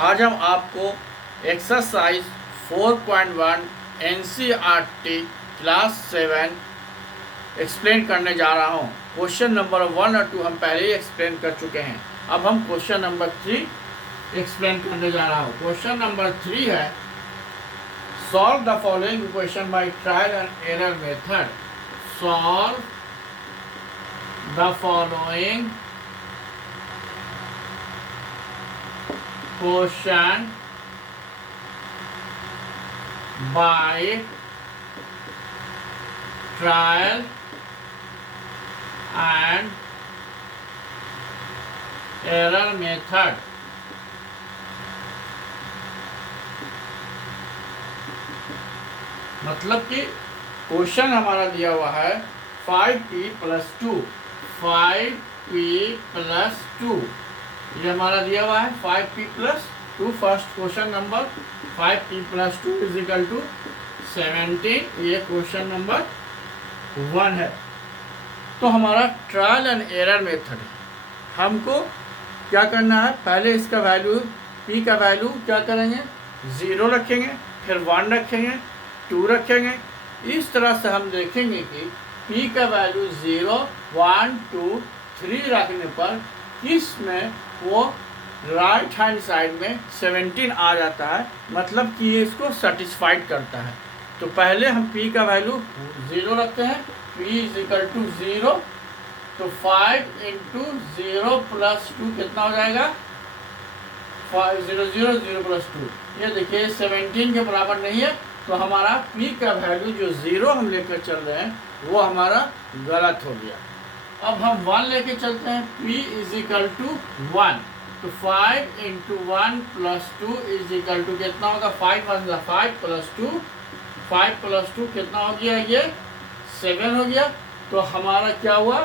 आज हम आपको एक्सरसाइज 4.1 NCERT क्लास 7 एक्सप्लेन करने जा रहा हूँ। क्वेश्चन नंबर 1 और 2 हम पहले ही एक्सप्लेन कर चुके हैं। अब हम क्वेश्चन नंबर 3 एक्सप्लेन करने जा रहा हूँ। क्वेश्चन नंबर 3 है, solve the following equation by trial and error method. Solve the following question by trial and error method। मतलब कि क्वेश्चन हमारा दिया हुआ है 5p + 2, 5p + 2, ये हमारा दिया हुआ है 5p + 2। First question number 5p + 2 = 17, ये क्वेश्चन नंबर 1 है। तो हमारा ट्रायल एंड एरर मेथड, हमको क्या करना है, पहले इसका वैल्यू p का वैल्यू क्या करेंगे, 0 रखेंगे, फिर 1 रखेंगे, 2 रखेंगे। इस तरह से हम देखेंगे कि p का वैल्यू 0, 1, 2, 3 रखने पर किस में वो राइट हैंड साइड में 17 आ जाता है, मतलब कि ये इसको सेटिस्फाइड करता है। तो पहले हम p का वैल्यू 0 रखते हैं, p = 0। तो 5 × 0 + 2 कितना हो जाएगा, 5 0 0 0 + 2। ये देखिए 17 के बराबर नहीं है, तो हमारा p का वैल्यू जो 0 हम लेकर चल रहे हैं वो हमारा गलत हो गया। अब हम 1 लेके चलते हैं, p = 1। तो 5 × 1 + 2 = कितना होगा, 5 × 1 5 + 2, 5 + 2 कितना हो गया, ये 7 हो गया। तो हमारा क्या हुआ,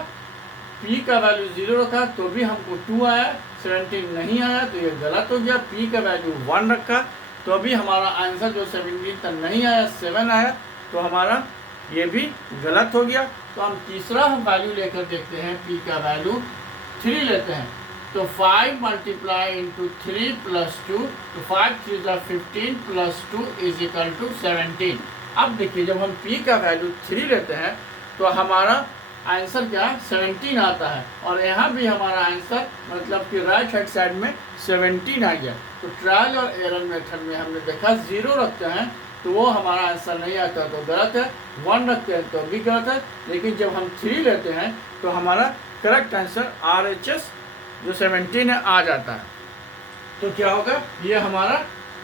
p का वैल्यू 0 रखा तो भी हमको 2 आया, 17 नहीं आया, तो ये गलत हो गया। p का वैल्यू 1 रखा तो अभी हमारा आंसर जो 17 तक नहीं आया, 7 आया, तो हमारा ये भी गलत हो गया। तो हम तीसरा हम वैल्यू लेकर देखते हैं, p का वैल्यू 3 लेते हैं। तो 5 × 3 + 2, तो 5 × 3 = 15 + 2 = 17। अब देखिए जब हम p का वैल्यू 3 लेते हैं तो हमारा आंसर क्या है, 17 आता है। और यहाँ भी हमारा आंसर मतलब कि राइट हैंड साइड में 17 आ गया। तो ट्रायल और एरर मेथड में हमने देखा 0 रखते हैं तो वो हमारा आंसर नहीं आता, तो गलत है। 1 रखते हैं तो भी गलत है। लेकिन जब हम 3 लेते हैं तो हमारा करेक्ट आंसर RHS जो 17 है आ जाता है। तो क्या होगा, ये हमारा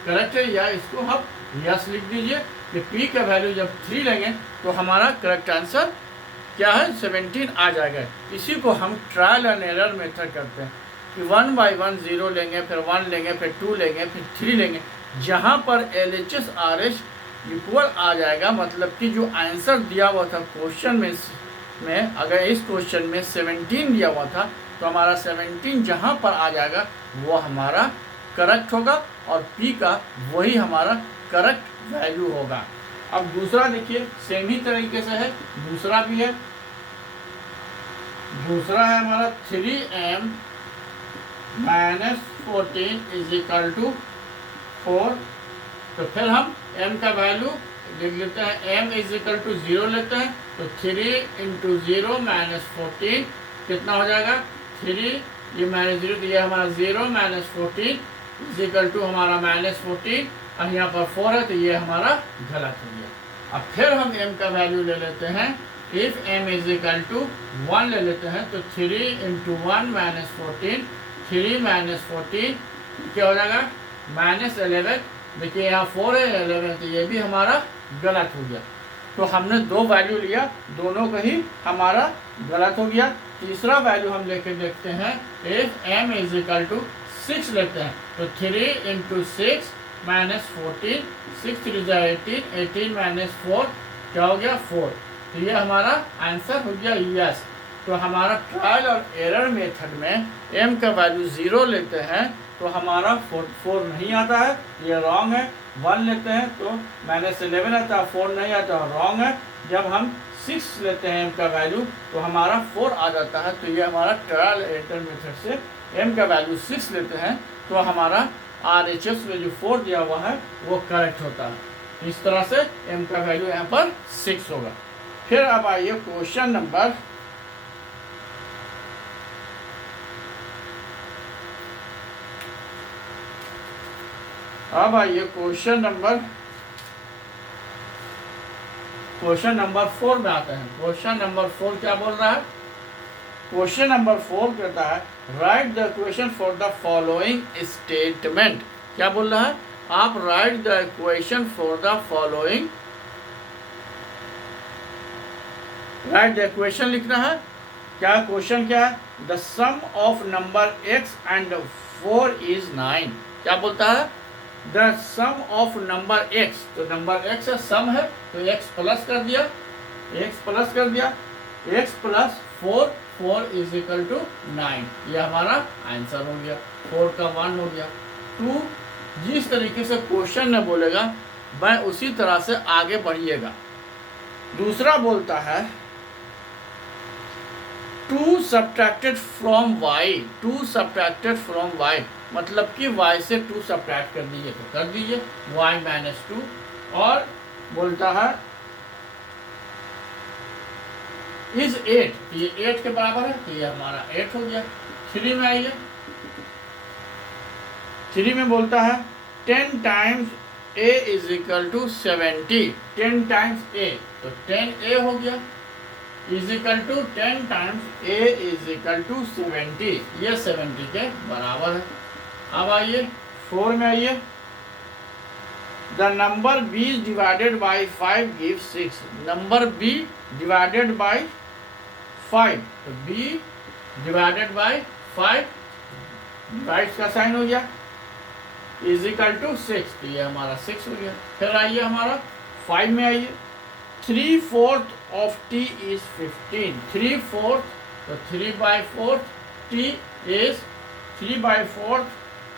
करेक्ट है, या इसको हम यस लिख दीजिए कि p का वैल्यू जब 3 लेंगे तो हमारा करेक्ट आंसर क्या है, 17 आ जाएगा। इसी को हम ट्रायल एंड एरर मेथड करते हैं कि 1 by 1 0 लेंगे, फिर 1 लेंगे, फिर 2 लेंगे, फिर 3 लेंगे। जहाँ पर LHS RH इक्वल आ जाएगा, मतलब कि जो आंसर दिया हुआ था क्वेश्चन में अगर इस क्वेश्चन में 17 दिया हुआ था तो हमारा 17 जहाँ पर आ जाएगा वो हमारा करेक्ट होगा और p का वही हमारा करेक्ट वैल्यू होगा। अब दूसरा देखिए सेम ही तरीके से है, दूसरा भी है। दूसरा है हमारा 3m - 14 = 4। तो फिर हम m का वैल्यू लिख लेते हैं, m = 0 लेते हैं। तो 3 × 0 - 14 कितना हो जाएगा, 3 ये -0 तो ये हमारा 0 - 14 = हमारा -14, और यहाँ पर 4 है तो ये हमारा गलत हो गया। अब फिर हम m का वैल्यू ले लेते हैं, इफ m = 1 ले लेते हैं। तो 3 × 1 - 14, 3 - 14 क्या हो जाएगा, -11। देखिए यहाँ 4 है, 11, तो ये भी हमारा गलत हो गया। तो हमने 2 वैल्यू लिया, दोनों का ही हमारा गलत हो गया। तीसरा वैल्यू हम लेके देखते हैं, इफ m = 6 लेते हैं। तो 3 × 6 - 14, 6 × 3 = 18, 18 - 4 क्या हो गया, 4। तो ये हमारा आंसर हो गया यस। तो हमारा ट्रायल और एरर मेथड में m का वैल्यू 0 लेते हैं तो हमारा 4 नहीं आता है, ये रॉन्ग है। 1 लेते हैं तो -11 आता है, 4 नहीं आता, रॉन्ग है। जब हम 6 लेते हैं m का वैल्यू तो हमारा 4 आ जाता है। तो ये हमारा ट्रायल एरर मेथड से m का वैल्यू 6 लेते हैं तो हमारा RHS में जो 4 दिया हुआ है वो करेक्ट होता है। इस तरह से m का वैल्यू यहाँ पर 6 होगा। फिर अब आइए क्वेश्चन नंबर क्वेश्चन नंबर 4 में आते हैं। क्वेश्चन नंबर 4 क्या बोल रहा है? क्वेश्चन नंबर 4 कहता है write the equation for the following statement. क्या बोल रहा है? आप write the equation for the following, write the equation लिखना है। क्या क्वेश्चन क्या है? The sum of number x and 4 is 9। क्या बोलता है? The sum of number x, तो नंबर x है, सम है तो x प्लस कर दिया, x plus 4 is equal to 9। ये हमारा आंसर हो गया, 4 का 1 हो गया। 2 जिस तरीके से क्वेश्चन में बोलेगा वह उसी तरह से आगे बढ़िएगा। दूसरा बोलता है 2 सब्ट्रैक्टेड फ्रॉम y, मतलब कि y से 2 सब्ट्रैक्ट कर दीजिए तो कर दीजिए, y माइनस 2। और बोलता है इज 8, ये 8 के बराबर है तो ये हमारा 8 हो गया। 3 में आइए, 3 में बोलता है 10 times a is equal to 70। 10 times a तो 10a हो गया, is equal to 10 times a is equal to 70, ये 70 के बराबर है। अब आइए 4 में आइए, the number b divided by 5 give 6। Number b divided by 5, तो b डिवाइडेड बाई 5, डिवाइड का साइन हो गया, इज इक्वल टू 6, तो ये हमारा 6 हो गया। फिर आइए हमारा 5 में आइए, 3/4 ऑफ t इज 15। 3/4 तो 3/4 t इज 3/4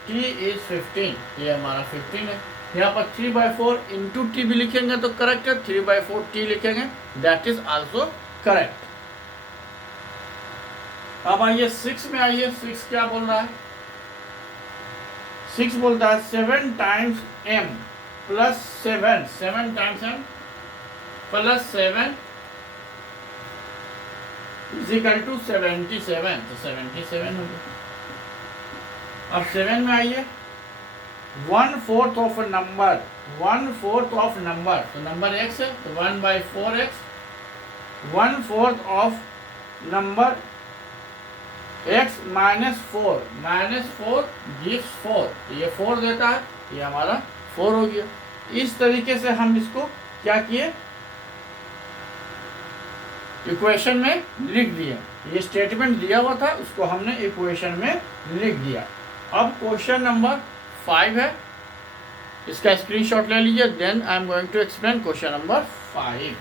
t इज 15, ये हमारा 15 है। यहाँ पर 3/4 इंटू टी भी लिखेंगे तो करेक्ट है, 3/4 t लिखेंगे दैट इज आल्सो करेक्ट। अब आइए 6 में आइए, 6 क्या बोल रहा है? 6 बोलता है 7 times m plus 7, 7 times m plus 7 is equal to 77, तो 77 हो गया। अब 7 में आइए, 1/4 ऑफ नंबर, 1/4 ऑफ नंबर, तो नंबर x है तो 1/4x, 1/4 of number x minus 4 gives 4, तो ये 4 देता है, ये हमारा 4 हो गया। इस तरीके से हम इसको क्या किए, इक्वेशन में लिख दिया। ये स्टेटमेंट दिया हुआ था उसको हमने इक्वेशन में लिख दिया। अब क्वेश्चन नंबर 5 है, इसका स्क्रीनशॉट ले लीजिए, then I am going to explain question number 5।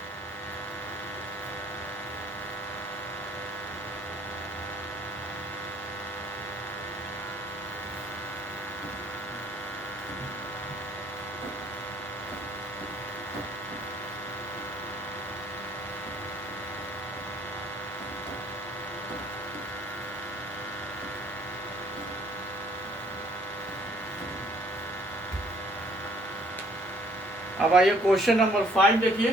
अब आइए क्वेश्चन नंबर 5 देखिए,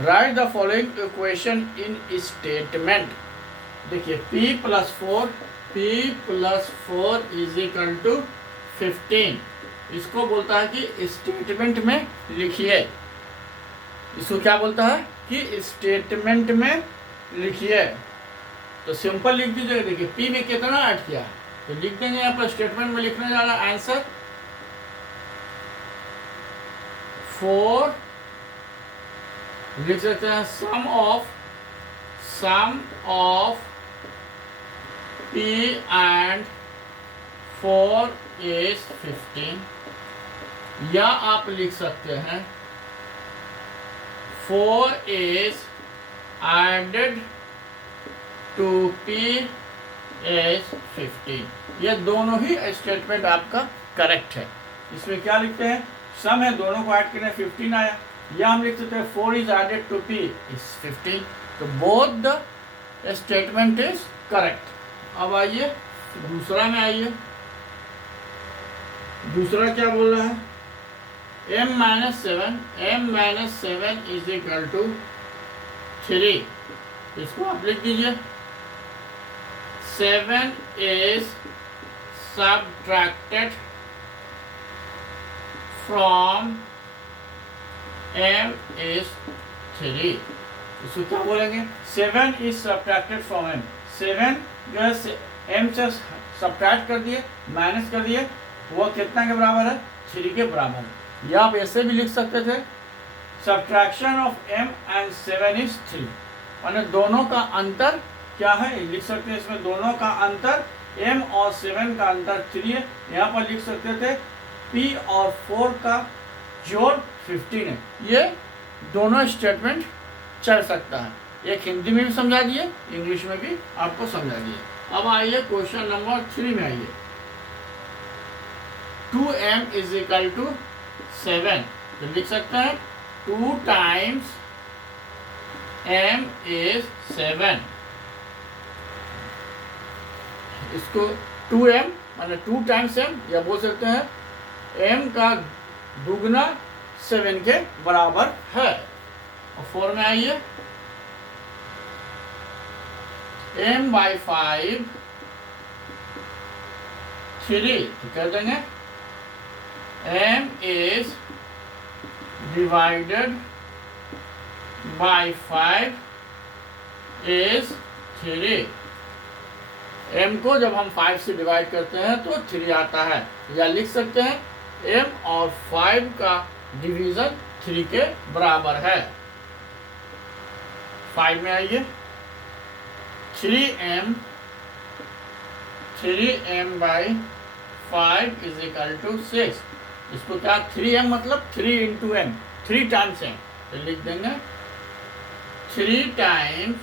write the following equation in statement. देखिए p plus 4 is equal to 15, इसको बोलता है कि स्टेटमेंट में लिखिए। इसको क्या बोलता है कि स्टेटमेंट में लिखिए, तो सिंपल लिख दीजिए। देखिए p में कितना ऐड किया है तो लिख देंगे, यहाँ पर स्टेटमेंट में लिखने जा रहा है आंसर 4, लिख सकते हैं sum of p and 4 is 15, या आप लिख सकते हैं 4 is added to p is 15। ये दोनों ही स्टेटमेंट आपका करेक्ट है। इसमें क्या लिखते हैं, सम है, दोनों को ऐड करने 15 आया, या हम लिख सकते हैं 4 is added to p is 15, तो both the statement is correct. अब आइए दूसरा में आइए, दूसरा क्या बोल रहा है, m-7 इज इक्वल टू 3। इसको आप लिख दीजिए, 7 is subtracted from m is 3। इसको क्या बोलेंगे, 7 इज सब्ट्रैक्टेड फ्रॉम m। 7 जो है m से सब्ट्रैक्ट कर दिए, माइनस कर दिए, वो कितना के बराबर है, 3 के बराबर है। या आप ऐसे भी लिख सकते थे, subtraction of m and 7 is 3, और दोनों का अंतर क्या है, लिख सकते हैं इसमें दोनों का अंतर m और 7 का अंतर 3 है। यहाँ पर लिख सकते थे p और 4 का जोड़ 15 है। ये दोनों स्टेटमेंट चल सकता है, एक हिंदी में भी समझा दिए, इंग्लिश में भी आपको समझा दिए। अब आइए क्वेश्चन नंबर 3 में आइए, 2m इज इक्वल टू 7, तो लिख सकते हैं 2 टाइम्स m इज 7। इसको 2m मतलब 2 टाइम्स m, या बोल सकते हैं m का दुगना 7 के बराबर है। और 4 में आइए, m/5 3, तो कह देंगे m is divided by 5 is 3। m को जब हम 5 से डिवाइड करते हैं तो 3 आता है, या लिख सकते हैं m और 5 का डिवीजन 3 के बराबर है। 5 में आइए, 3m/5 इज इक्वल टू 6। इसको क्या, 3m मतलब 3 इंटू m, 3 टाइम्स m, तो लिख देंगे 3 times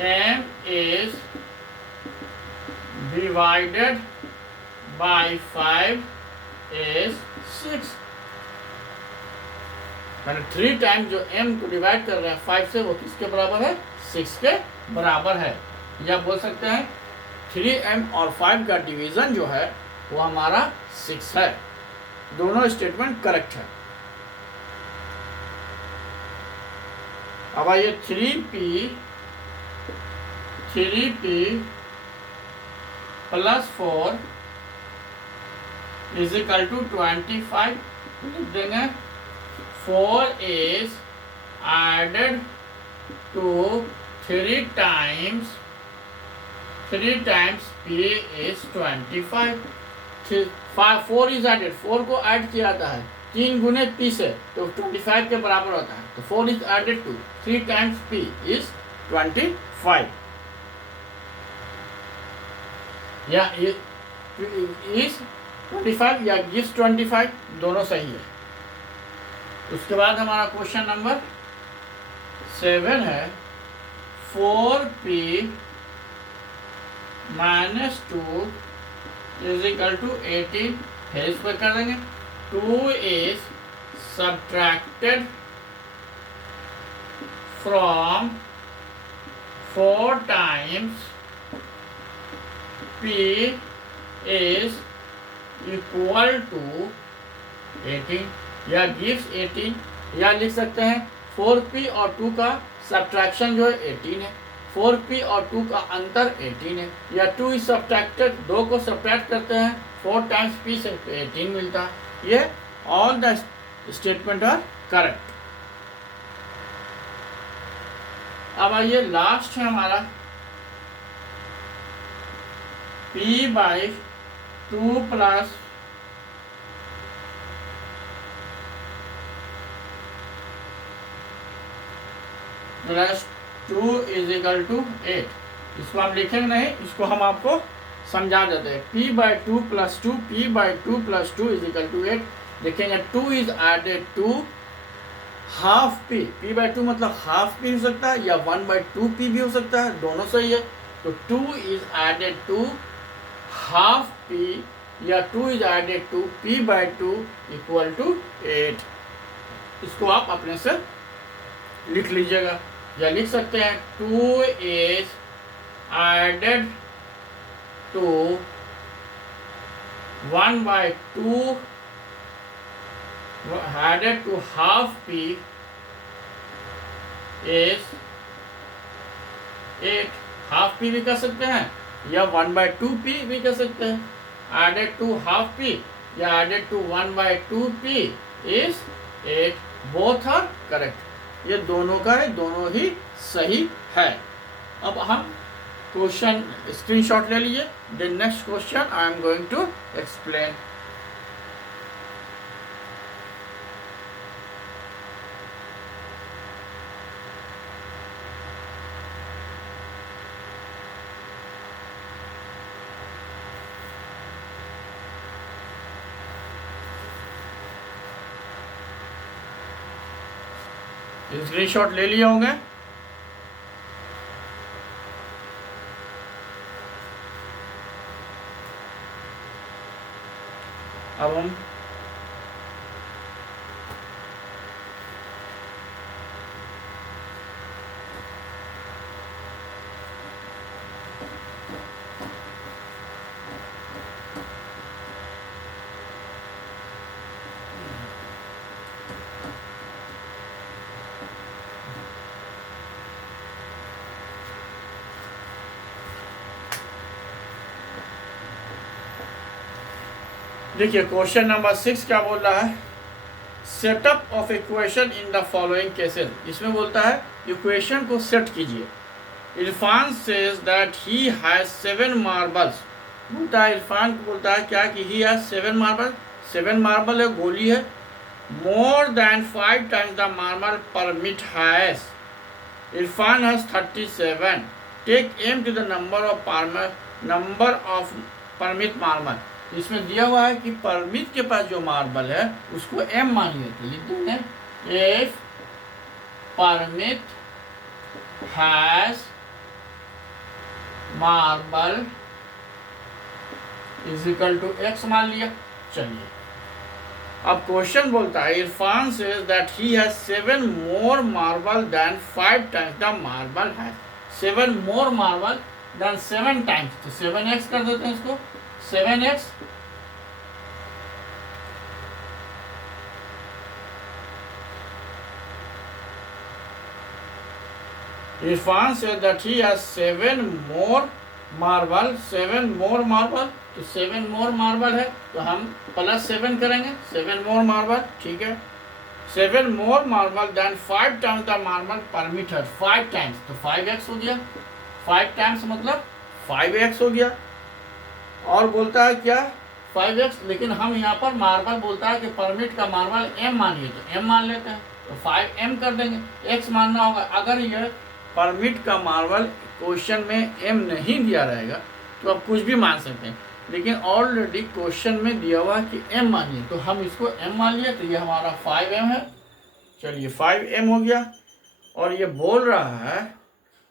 m is divided by 5 is 6। मैंने 3 टाइम जो m को डिवाइड कर रहे हैं 5 से, वो किसके बराबर है, 6 के बराबर है। या बोल सकते हैं 3m और 5 का डिवीजन जो है वो हमारा 6 है। दोनों स्टेटमेंट करेक्ट है। अब आइए 3p plus 4 is equal to 25, लिख देंगे 4 is added to 3 times p is 25। 4 is added, 4 को ऐड किया जाता है 3 गुने p से, तो 25 के बराबर होता है। तो 4 is added to 3 times p is 25, या इज 25 या गिव्स 25, दोनों सही है। उसके बाद हमारा क्वेश्चन नंबर 7 है, 4p minus 2 is equal to 18। फिर इस पर कर देंगे 2 is subtracted from 4 times p is equal to 18, या gives 18, या लिख सकते हैं 4p और 2 का सब्ट्रैक्शन जो है 18 है, 4p और 2 का अंतर 18 है, या 2 इज सब्ट्रैक्टेड, 2 को सब्ट्रैक्ट करते हैं 4 टाइम्स p से, तो 18 मिलता है। ये all the statement are correct. अब आइए लास्ट है हमारा p/2 plus plus 2 is equal to 8। इसको हम लिखेंगे नहीं, इसको हम आपको समझा देते हैं। p/2 plus 2, p/2 plus 2 is equal to 8। देखेंगे 2 is added to half p, p/2 मतलब हाफ p हो सकता है, या 1/2p भी हो सकता है, दोनों सही है। तो 2 is added to half p, या 2 is added to p/2 equal to 8। इसको आप अपने से लिख लीजिएगा। या लिख सकते हैं 2 is added to 1/2 added to half p is 8। Half p भी कर सकते हैं या 1/2p भी कर सकते हैं। एडेड टू हाफ p या added to 1/2p is 8। Both are correct. ये दोनों का है, दोनों ही सही है। अब हम क्वेश्चन स्क्रीनशॉट ले लीजिए। The next question I am going to explain. Screenshot ले लिए होंगे। अब हम देखिए क्वेश्चन नंबर 6 क्या बोल रहा है, setup of equation in the following cases. इसमें बोलता है इक्वेशन को सेट कीजिए। Irfan says that he has 7 marbles. बोलता है इरफान को बोलता है क्या कि ही हैज 7 मार्बल। 7 मार्बल है, गोली है। More than 5 times the marble permit has. Irfan has 37। Take m to the number of permit marble. इसमें दिया हुआ है कि परमित के पास जो मार्बल है उसको m मानिए, तो लिख देंगे if permit has marble is equal to x मान लिया। चलिए अब क्वेश्चन बोलता है Irfan says that he has 7 more marble than 5 times the marble has. 7 more marble than 7 times, तो 7x कर देते हैं इसको। 7x Irfan said that he has 7 more marble। 7 more marble, तो 7 more marble है तो हम +7 करेंगे। 7 more marble, ठीक है। 7 more marble than 5 times the marble permitted। 5 times तो 5x हो गया। 5 times मतलब 5x हो गया। और बोलता है क्या 5x, लेकिन हम यहाँ पर मार्बल बोलता है कि परमिट का मार्बल m मानिए, तो m मान लेते हैं, तो 5m कर देंगे। x मानना होगा। अगर यह परमिट का मार्बल क्वेश्चन में m नहीं दिया रहेगा तो आप कुछ भी मान सकते हैं, लेकिन ऑलरेडी क्वेश्चन में दिया हुआ है कि m मानिए, तो हम इसको m मान लिए, तो ये हमारा 5m है। चलिए 5m हो गया। और ये बोल रहा है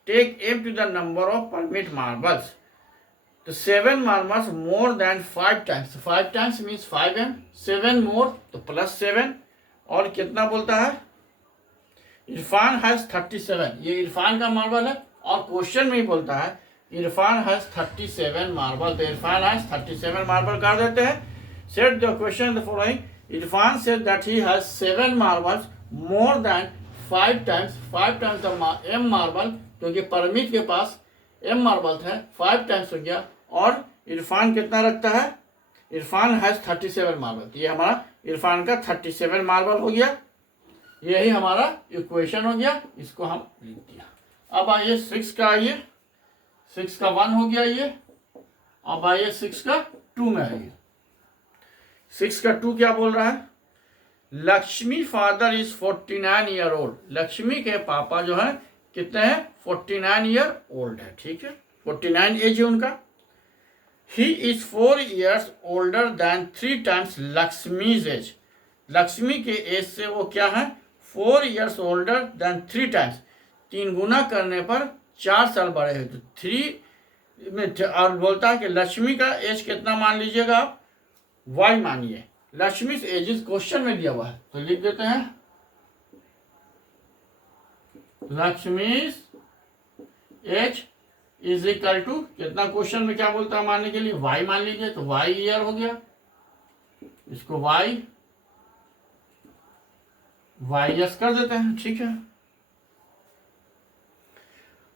take m to the number of permit marbles. तो 7 marbles more than 5 times, 5 times means 5m। 7 more तो +7। और कितना बोलता है इरफान हैज 37। ये इरफान का मार्बल है और क्वेश्चन में ही बोलता है इरफान हैज 37 मार्बल, तो इरफान हैज 37 मार्बल कर देते हैं। Set the question the following. Irfan said that he has 7 marbles more than 5 times the m marble, क्योंकि परमित के पास m मार्बल है, 5 टाइम्स हो गया। और इरफान कितना रखता है, इरफान हैज 37 मार्बल, तो ये हमारा इरफान का 37 मार्बल हो गया। यही हमारा इक्वेशन हो गया, इसको हम लिख दिया। अब आइए 6 का, आइए 6 का 1 हो गया ये। अब आइए 6 का 2 में आइए। 6 का 2 क्या बोल रहा है, Lakshmi father is 49 year old. Lakshmi के पापा जो है कितने हैं, 49 ईयर ओल्ड है, ठीक है, 49 एज है उनका। He is 4 years older than 3 times Lakshmi's age. Lakshmi के एज से वो क्या है, 4 ईयर्स ओल्डर देन 3 टाइम्स। 3 गुना करने पर 4 साल बड़े हैं, तो 3 में। और बोलता है कि लक्ष्मी का एज कितना मान लीजिएगा आप, y मानिए। लक्ष्मी एज क्वेश्चन में दिया हुआ है, तो लिख देते हैं Lakshmi age is equal to कितना, क्वेश्चन में क्या बोलता है मानने के लिए, वाई मान लीजिए, तो वाई ईयर हो गया, इसको वाई एस कर देते हैं, ठीक है।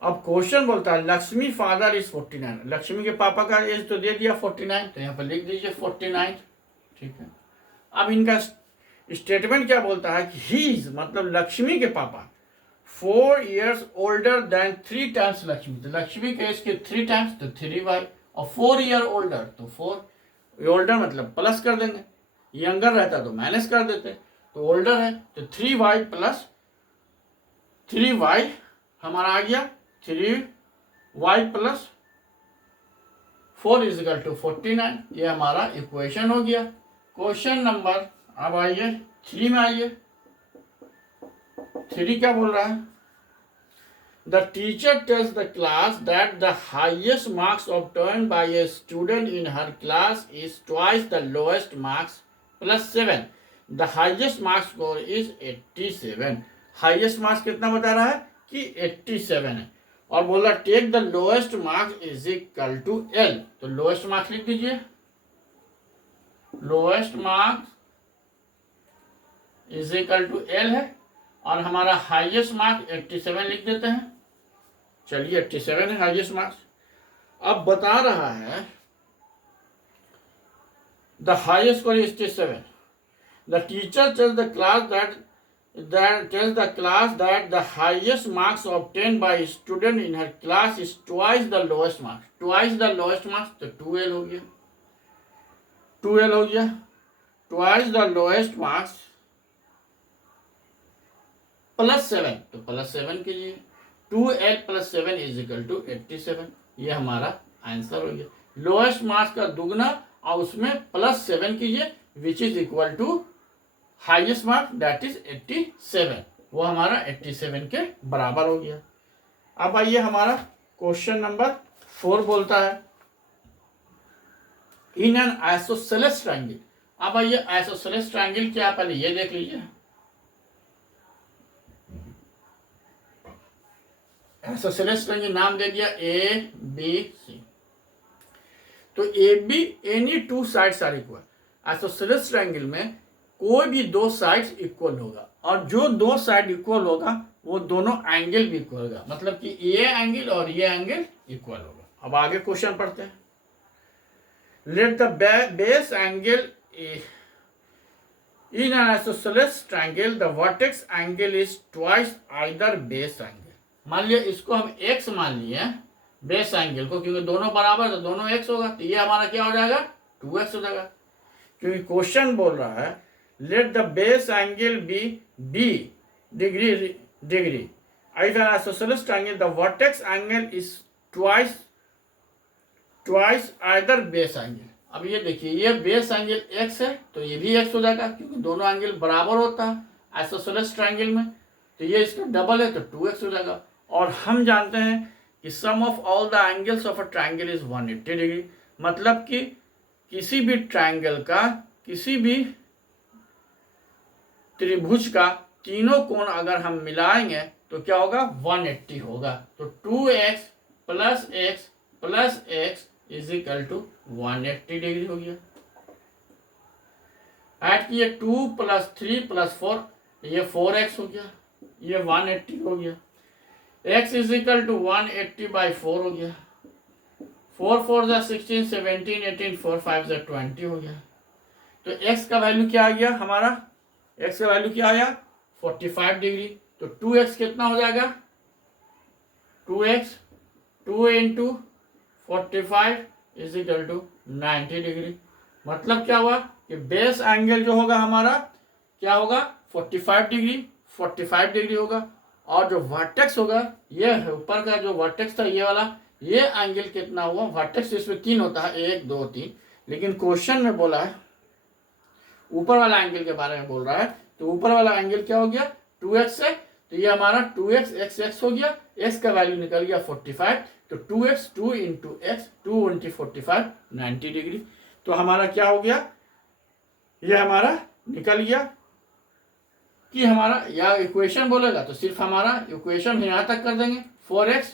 अब क्वेश्चन बोलता है लक्ष्मी फादर इज 49, लक्ष्मी के पापा का एज तो दे दिया 49, तो यहाँ पर लिख दीजिए 49, ठीक है। अब इनका स्टेटमेंट क्या बोलता है कि ही इज मतलब लक्ष्मी के पापा 4 years older than 3 times Lakshmi, तो लक्ष्मी के एज के 3 टाइम्स तो 3y, और 4 year older तो 4 ओल्डर मतलब प्लस कर देंगे, यंगर रहता तो माइनस कर देते, तो ओल्डर है तो 3y प्लस 3y हमारा आ गया 3y plus 4 is equal to 49, ये हमारा इक्वेशन हो गया। क्वेश्चन नंबर अब आइए 3 में आइए, 3 क्या बोल रहा है, the teacher tells the class that the highest marks obtained by a student in her class is twice the lowest marks plus 7, the highest mark score is 87, highest marks कितना बता रहा है कि 87 है, और बोल रहा take the lowest marks is equal to L, तो लोएस्ट मार्क्स लिख दीजिए, lowest marks is equal to L है, और हमारा हाईएस्ट मार्क्स 87 लिख देते हैं, चलिए 87 है हाईएस्ट मार्क्स। अब बता रहा है the highest score is 87, the teacher tells the class that the highest marks obtained by a student in her class is twice the lowest marks, twice the lowest marks तो 2l हो गया, 2l हो गया, twice the lowest marks plus 7 तो plus 7 कीजिए, 2l plus 7 is equal to 87, ये हमारा answer हो गया। लोएस्ट मार्क्स का दुगना और उसमें प्लस 7 कीजिए which is equal to highest mark that is 87, वो हमारा 87 के बराबर हो गया। अब आइए हमारा क्वेश्चन नंबर 4 बोलता है इन एन आइसोसेलेस ट्रायंगल। अब आइए आइसोसेलेस ट्रायंगल क्या, पहले ये देख लीजिए, आइसोसेलेस ट्रायंगल नाम दे दिया ए बी सी, तो A B any two sides are equal, isosceles triangle में कोई भी दो साइड्स इक्वल होगा, और जो दो साइड इक्वल होगा वो दोनों एंगल भी इक्वल होगा, मतलब कि ये एंगल और ये एंगल इक्वल होगा। अब आगे क्वेश्चन पढ़ते हैं, let the base angle in an isosceles triangle the vertex angle is twice either base angle. मान लिया इसको हम x मान लिए बेस एंगल को, क्योंकि दोनों बराबर तो दोनों x होगा, तो ये हमारा क्या हो जाएगा 2x हो जाएगा, क्योंकि क्वेश्चन बोल रहा है let the base angle be b degree if an isosceles triangle the vertex angle is twice either base angle। अब ये देखिए ये बेस एंगल x है तो ये भी x हो जाएगा, क्योंकि दोनों एंगल बराबर होता है आइसोसेलेस ट्रायंगल में, तो ये इसका डबल है तो 2x हो जाएगा। और हम जानते हैं कि sum of all the angles of a triangle is 180 degree, मतलब कि किसी भी ट्रायंगल का किसी भी त्रिभुज का तीनों कोण अगर हम मिलाएंगे तो क्या होगा 180 होगा, तो 2x plus x is equal to 180 degree हो गया। ऐड किए 2 प्लस 3 प्लस 4, ये 4x हो गया, ये 180 हो गया, x is equal to 180 by 4 हो गया, 4 4 जा 16 17 18 4 5 जा 20 हो गया, तो x का वैल्यू क्या आ गया हमारा, x का वैल्यू क्या आया 45 डिग्री, तो 2x कितना हो जाएगा 2x 2 into 45 is equal to 90 degree, मतलब क्या हुआ कि बेस एंगल जो होगा हमारा क्या होगा 45 डिग्री होगा, और जो वर्टेक्स होगा ये ऊपर का जो वर्टेक्स था ये वाला, ये एंगल कितना हुआ, वर्टेक्स इसमें 3 होता है 1 2 3, लेकिन क्वेश्चन में बोला है ऊपर वाला एंगल के बारे में बोल रहा है, तो ऊपर वाला एंगल क्या हो गया 2x है, तो ये हमारा 2x x हो गया, x का वैल्यू निकल गया 45, तो 2x 2 into x 2 into 45 90 degree, तो हमारा क्या हो गया, ये हमारा निकल गया कि हमारा या इक्वेशन बोलेगा तो सिर्फ हमारा इक्वेशन यहाँ तक कर देंगे 4x।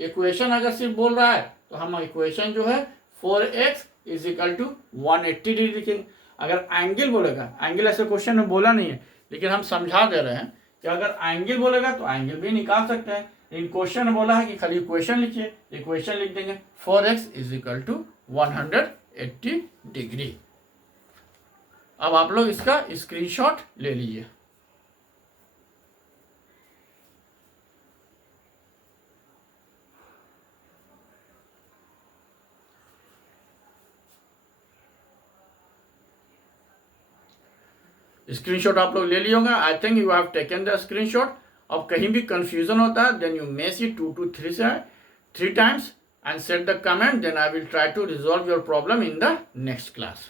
इक्वेशन अगर सिर्फ बोल रहा है तो हम इक्वेशन जो है 4x is equal to 180 degree लिखेंगे। अगर एंगल बोलेगा, एंगल ऐसे क्वेश्चन में बोला नहीं है लेकिन हम समझा दे रहे हैं कि अगर एंगल बोलेगा तो एंगल भी निकाल सकते हैं। इन क्वेश्चन में बोला है कि खाली इक्वेशन लिखिए, इक्वेशन लिख देंगे 4x is equal to 180 degree. अब आप लोग इसका स्क्रीनशॉट ले लीजिए। स्क्रीनशॉट आप लोग ले लिए होंगे। I think you have taken the screenshot. अब कहीं भी कंफ्यूजन होता है then you may see 2 to 3 times and set the comment, then I will try to resolve your problem in the next class.